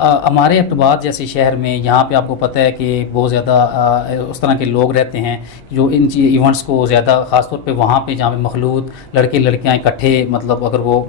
ہمارے ارتباط جیسے شہر میں یہاں پہ آپ کو پتہ ہے کہ بہت زیادہ اس طرح کے لوگ رہتے ہیں جو ان ایونٹس کو زیادہ خاص طور پہ وہاں پہ جہاں پہ مخلوط لڑکے لڑکیاں اکٹھے مطلب اگر وہ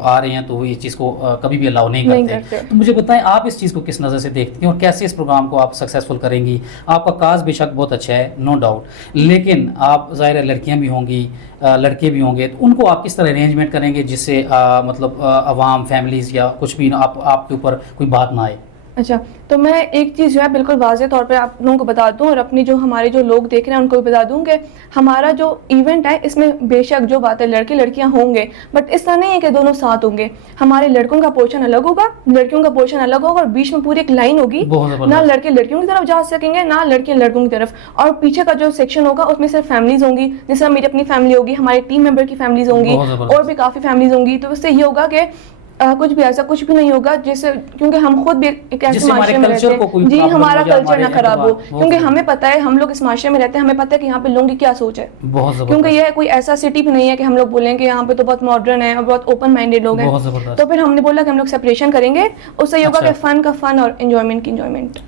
آ رہے ہیں تو وہ یہ چیز کو کبھی بھی الاؤ نہیں کرتے. تو مجھے بتائیں آپ اس چیز کو کس نظر سے دیکھتے ہیں اور کیسے اس پروگرام کو آپ سکسیزفل کریں گی؟ آپ کا کاز بے شک بہت اچھا ہے، نو ڈاؤٹ، لیکن آپ ظاہر ہے لڑکیاں بھی ہوں گی، لڑکے بھی ہوں گے، تو ان کو آپ کس طرح ارینجمنٹ کریں گے جس سے مطلب عوام فیملیز یا کچھ بھی آپ کے اوپر کوئی بات نہ آئے؟ اچھا، تو میں ایک چیز جو ہے بالکل واضح طور پہ آپ لوگوں کو بتا دوں اور اپنی جو ہمارے جو لوگ دیکھ رہے ہیں ان کو بھی بتا دوں کہ ہمارا جو ایونٹ ہے اس میں بے شک جو بات ہے لڑکے لڑکیاں ہوں گے، بٹ اس طرح نہیں ہے کہ دونوں ساتھ ہوں گے. ہمارے لڑکوں کا پورشن الگ ہوگا، لڑکیوں کا پورشن الگ ہوگا، اور بیچ میں پوری ایک لائن ہوگی، نہ لڑکے لڑکیوں کی طرف جا سکیں گے نہ لڑکیاں لڑکوں کی طرف. اور پیچھے کا جو سیکشن ہوگا اس میں صرف فیملیز ہوں گی، جس طرح میری اپنی فیملی ہوگی، ہمارے ٹیم ممبر کی فیملیز ہوں گی، اور بھی کافی فیملیز ہوں گی. تو اس سے یہ ہوگا کہ کچھ بھی ایسا کچھ بھی نہیں ہوگا جس سے، کیونکہ ہم خود بھی ایک ایسے معاشرے میں رہتے ہیں جی ہمارا کلچر نہ خراب ہو، کیونکہ ہمیں پتہ ہے ہم لوگ اس معاشرے میں رہتے ہیں، ہمیں پتہ ہے کہ یہاں پہ لوگوں کی کیا سوچ ہے، کیونکہ یہ کوئی ایسا سٹی بھی نہیں ہے کہ ہم لوگ بولیں کہ یہاں پہ تو بہت ماڈرن ہے اور بہت اوپن مائنڈیڈ لوگ ہیں. تو پھر ہم نے بولا کہ ہم لوگ سپریشن کریں گے، اس سے یہ ہوگا کہ فن کا فن اور انجوائمنٹ کی انجوائمنٹ.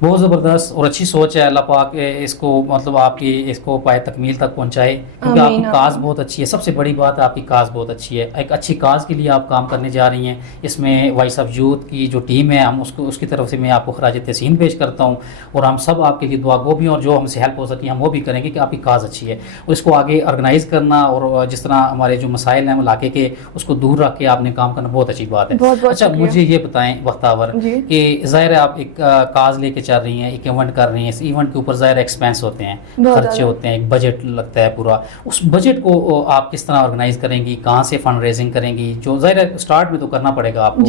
بہت زبردست اور اچھی سوچ ہے. اللہ پاک اس کو مطلب آپ کی اس کو پائے تکمیل تک پہنچائے، کیونکہ آپ کی کاز بہت اچھی ہے. سب سے بڑی بات ہے آپ کی کاز بہت اچھی ہے. ایک اچھی کاز کے لیے آپ کام کرنے جا رہی ہیں. اس میں وائس آف یوتھ کی جو ٹیم ہے ہم اس کی طرف سے میں آپ کو خراج تحسین پیش کرتا ہوں، اور ہم سب آپ کے لیے دعا گو بھی ہیں، اور جو ہم سے ہیلپ ہو سکی ہم وہ بھی کریں گے کہ آپ کی کاز اچھی ہے. اور اس کو آگے آرگنائز کرنا اور جس طرح ہمارے جو مسائل ہیں علاقے کے اس کو دور رکھ کے آپ نے کام کرنا بہت اچھی بات ہے. اچھا مجھے یہ بتائیں بختاور کہ ظاہر ہے آپ ایک کاز لے کے چل رہی ہیں، ایک ایونٹ کر رہی ہیں، اس ایونٹ کے اوپر ظاہر ایکسپینس ہوتے ہیں، خرچے ہوتے ہیں، ایک بجٹ لگتا ہے پورا. اس بجٹ کو آپ کس طرح آرگنائز کریں گی؟ کہاں سے فنڈ ریزنگ کریں گی؟ جو ظاہر ہے اسٹارٹ میں تو کرنا پڑے گا آپ کو،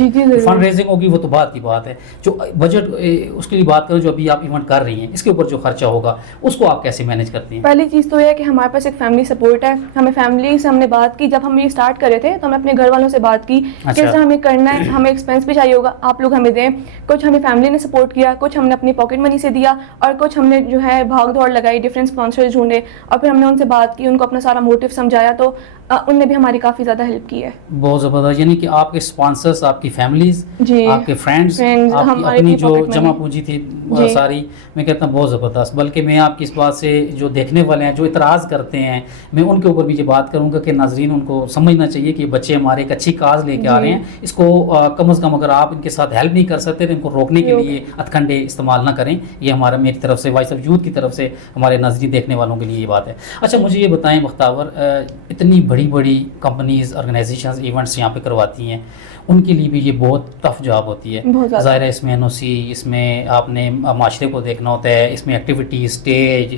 فنڈ ریزنگ ہوگی وہ تو بات کی بات ہے. جو بجٹ اس کے لیے بات کرو جو ابھی آپ ایونٹ کر رہی ہیں اس کے اوپر جو خرچہ ہوگا اس کو آپ کیسے مینیج کرتی ہیں؟ پہلی چیز تو یہ ہے کہ ہمارے پاس ایک فیملی سپورٹ ہے. ہمیں فیملی سے ہم نے بات کی، جب ہم یہ اسٹارٹ کر رہے تھے تو ہم نے اپنے گھر والوں سے بات کی کس طرح ہمیں کرنا ہے، ہمیں ایکسپینس بھی چاہیے ہوگا، آپ لوگ ہمیں دیں. کچھ ہمیں فیملی نے سپورٹ کیا، کچھ ہم نے اپنی پاکٹ منی سے دیا، اور کچھ ہم نے جو ہے بھاگ دوڑ لگائی، ڈفرینٹ اسپانسر ڈھونڈے، اور پھر ہم نے ان سے بات کی، ان کو اپنا سارا موٹیو سمجھایا، تو ان نے بھی ہماری کافی زیادہ ہیلپ کی ہے. بہت زبردست. یعنی کہ آپ کے اسپانسرس، آپ کی فیملیز، آپ کے فرینڈس، آپ کی ہماری اپنی جو جمع پونجی تھی ساری، میں کہتا ہوں بہت زبردست. بلکہ میں آپ کی اس بات سے جو دیکھنے والے ہیں جو اعتراض کرتے ہیں میں ان کے اوپر بھی یہ بات کروں گا کہ ناظرین ان کو سمجھنا چاہیے کہ بچے ہمارے ایک اچھی کاز لے کے آ رہے ہیں، اس کو کم از کم اگر آپ ان کے ساتھ ہیلپ نہیں کر سکتے تو ان کو روکنے کے لیے ہتھ استعمال نہ کریں. یہ ہمارا میری طرف سے وائس آف یوتھ کی طرف سے ہمارے ناظرین دیکھنے والوں کے لیے یہ بات ہے. اچھا مجھے یہ بتائیں بختاور، اتنی بڑی بڑی کمپنیز آرگنائزیشنز ایونٹس یہاں پہ کرواتی ہیں، ان کے لیے بھی یہ بہت ٹف جاب ہوتی ہے. ظاہر ہے اس میں NOC، اس میں آپ نے معاشرے کو دیکھنا ہوتا ہے، اس میں ایکٹیویٹی، اسٹیج،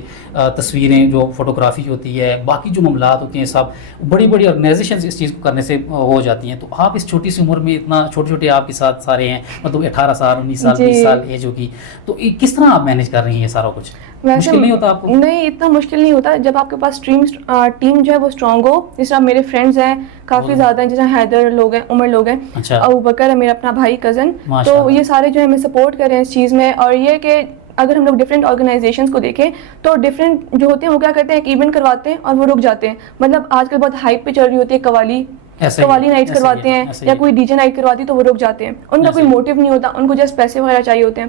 تصویریں جو فوٹوگرافی ہوتی ہے، باقی جو معاملات ہوتے ہیں، سب بڑی بڑی آرگنائزیشنز اس چیز کو کرنے سے ہو جاتی ہیں. تو آپ اس چھوٹی سی عمر میں اتنا چھوٹے چھوٹے آپ کے ساتھ سارے ہیں، مطلب 18 سال 19 سال 20 سال ایج ہوگی، تو کس طرح آپ مینیج کر رہی ہیں یہ سارا کچھ؟ مشکل نہیں ہوتا آپ کو؟ نہیں، اتنا مشکل نہیں ہوتا جب آپ کے پاس ٹیم جو ہے وہ اسٹرانگ ہو. جس طرح میرے فرینڈز ہیں کافی زیادہ ہیں، جس طرح حیدر لوگ ہیں، عمر لوگ ہیں، ابو بکر ہے میرا اپنا بھائی کزن، تو یہ سارے جو ہے ہمیں سپورٹ کر رہے ہیں اس چیز میں. اور یہ کہ اگر ہم لوگ ڈفرینٹ آرگنائزیشنس کو دیکھیں تو ڈفرینٹ جو ہوتے ہیں وہ کیا کرتے ہیں، ایک ایونٹ کرواتے ہیں اور وہ رک جاتے ہیں. مطلب آج کل بہت ہائپ پہ چل رہی ہوتی ہے قوالی نائٹ کرواتے ہیں یا کوئی DJ نائٹ کرواتی تو وہ رک جاتے ہیں. ان کا کوئی موٹیو نہیں ہوتا، ان کو جسٹ پیسے وغیرہ چاہیے ہوتے ہیں.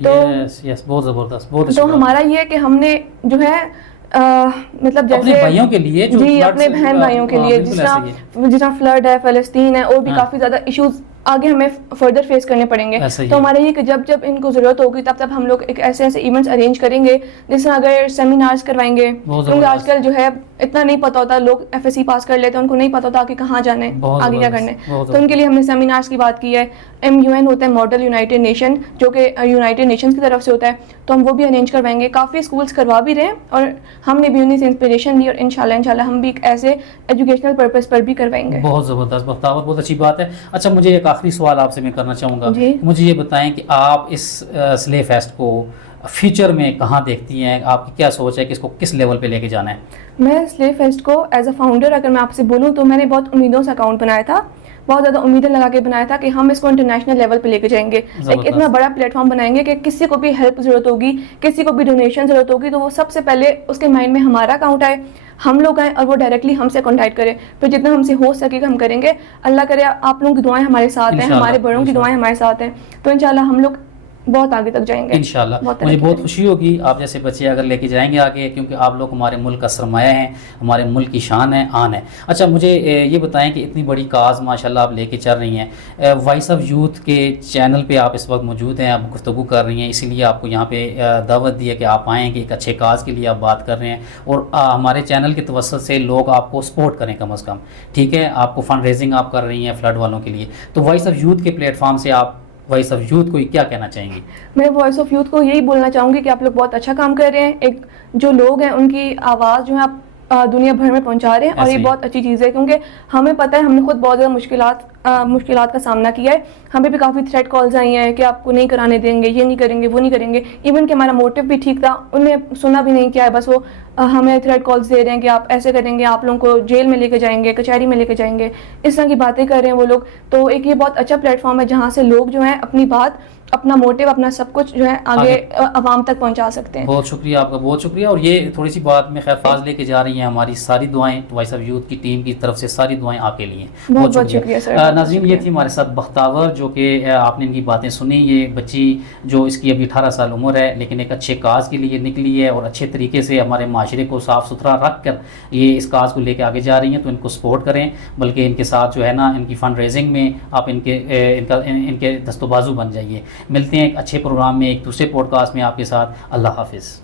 تو بہت زبردست. تو ہمارا یہ ہے کہ ہم نے جو ہے مطلب جیسے اپنے بھائیوں کے لیے، جی اپنے بہن بھائیوں کے لیے، جس طرح فلڈ ہے، فلسطین ہے، اور بھی کافی زیادہ ایشوز آگے ہمیں فردر فیس کرنے پڑیں گے. تو ہمارا یہ کہ جب ان کو ضرورت ہوگی تب ہم لوگ ایک ایسے ایونٹس ارینج کریں گے، جس طرح اگر سیمینارز کروائیں گے، کیونکہ آج کل جو ہے اتنا نہیں پتا ہوتا، لوگ FSC پاس کر لیتے ہیں، ان کو نہیں پتا ہوتا کہ کہاں جانا ہے، آگے کیا کرنا ہے. تو ان کے لیے ہم نے سیمینارز کی بات کی ہے. MUN ہوتا ہے ماڈل یونائٹڈ نیشن، جو کہ یونائٹڈ نیشنز کی طرف سے ہوتا ہے، تو ہم وہ بھی ارینج کروائیں گے. کافی اسکولس کروا بھی رہے ہیں اور ہم نے بھی انہیں سے انسپریشن لی، اور انشاءاللہ ہم بھی ایک ایسے ایجوکیشنل پرپز پر بھی کروائیں گے. بہت زبردست بختاور، بہت اچھی بات ہے. اچھا مجھے ایک آخری سوال آپ سے میں کرنا چاہوں گا. مجھے یہ بتائیں کہ آپ اس سلے فیسٹ کو فیوچر میں کہاں دیکھتی ہیں؟ آپ کی کیا سوچ ہے کہ اس کو کس لیول پہ لے کے جانا ہے؟ میں سلے فیسٹ کو ایز اے فاؤنڈر اگر میں آپ سے بولوں تو میں نے بہت امیدوں سے اکاؤنٹ بنایا تھا، بہت زیادہ امیدیں لگا کے بنایا تھا کہ ہم اس کو انٹرنیشنل لیول پہ لے کے جائیں گے، ایک اتنا بڑا پلیٹ فارم بنائیں گے کہ کسی کو بھی ہیلپ ضرورت ہوگی، کسی کو بھی ڈونیشن ضرورت ہوگی تو وہ سب سے پہلے اس کے مائنڈ میں ہمارا اکاؤنٹ آئے، ہم لوگ آئیں اور وہ ڈائریکٹلی ہم سے کانٹیکٹ کریں. پھر جتنا ہم سے ہو سکے گا ہم کریں گے. اللہ کرے آپ لوگوں کی دعائیں ہمارے ساتھ ہیں, ہمارے بڑوں کی دعائیں ہمارے ساتھ ہیں, تو انشاءاللہ ہم لوگ بہت آگے تک جائیں گے انشاءاللہ. مجھے بہت خوشی ہوگی آپ جیسے بچے اگر لے کے جائیں گے آگے, کیونکہ آپ لوگ ہمارے ملک کا سرمایہ ہیں, ہمارے ملک کی شان ہے, آن ہے. اچھا مجھے یہ بتائیں کہ اتنی بڑی کاز ماشاءاللہ آپ لے کے چل رہی ہیں, وائس آف یوتھ کے چینل پہ آپ اس وقت موجود ہیں, آپ گفتگو کر رہی ہیں, اسی لیے آپ کو یہاں پہ دعوت دی ہے کہ آپ آئیں, کہ ایک اچھے کاز کے لیے آپ بات کر رہے ہیں, اور ہمارے چینل کے توسط سے لوگ آپ کو سپورٹ کریں کم از کم, ٹھیک ہے. آپ کو فنڈ ریزنگ آپ کر رہی ہیں فلڈ والوں کے لیے, تو وائس آف یوتھ کے پلیٹ فارم سے آپ وائس آف یوتھ کو کیا کہنا چاہیں گی؟ میں وائس آف یوتھ کو یہی بولنا چاہوں گی کہ آپ لوگ بہت اچھا کام کر رہے ہیں. ایک جو لوگ ہیں ان کی آواز جو ہے آپ دنیا بھر میں پہنچا رہے ہیں, اور یہ بہت اچھی چیز ہے, کیونکہ ہمیں پتہ ہے ہم نے خود بہت زیادہ مشکلات کا سامنا کیا ہے. ہمیں بھی کافی تھریٹ کالز آئی ہیں کہ آپ کو نہیں کرانے دیں گے, یہ نہیں کریں گے, وہ نہیں کریں گے. ایون کہ ہمارا موٹیو بھی ٹھیک تھا, انہیں سنا بھی نہیں کیا ہے, بس وہ ہمیں تھریٹ کالز دے رہے ہیں کہ آپ ایسے کریں گے, آپ لوگوں کو جیل میں لے کے جائیں گے, کچہری میں لے کے جائیں گے, اس طرح کی باتیں کر رہے ہیں وہ لوگ. تو ایک یہ بہت اچھا پلیٹ فارم ہے جہاں سے لوگ جو ہیں اپنی بات, اپنا موٹیو, اپنا سب کچھ جو ہے آگے عوام تک پہنچا سکتے ہیں. بہت شکریہ آپ کا, بہت شکریہ. اور یہ تھوڑی سی بات میں خیر فاز لے کے جا رہی ہیں, ہماری ساری دعائیں وائس آف یوتھ کی ٹیم کی طرف سے ساری دعائیں آپ کے لیے. بہت بہت شکریہ سر. ناظرین یہ تھی ہمارے ساتھ بختاور, جو کہ آپ نے ان کی باتیں سنی. یہ بچی جو اس کی ابھی 18 سال عمر ہے, لیکن ایک اچھے کاز کے لیے نکلی ہے, اور اچھے طریقے سے ہمارے معاشرے کو صاف ستھرا رکھ کر یہ اس کاز کو لے کے آگے جا رہی ہیں. تو ان کو سپورٹ کریں, بلکہ ان کے ساتھ جو ہے نا ان کی فنڈ ریزنگ میں آپ ان کے دست و بازو بن جائیے. ملتے ہیں ایک اچھے پروگرام میں, ایک دوسرے پوڈ کاسٹ میں آپ کے ساتھ. اللہ حافظ.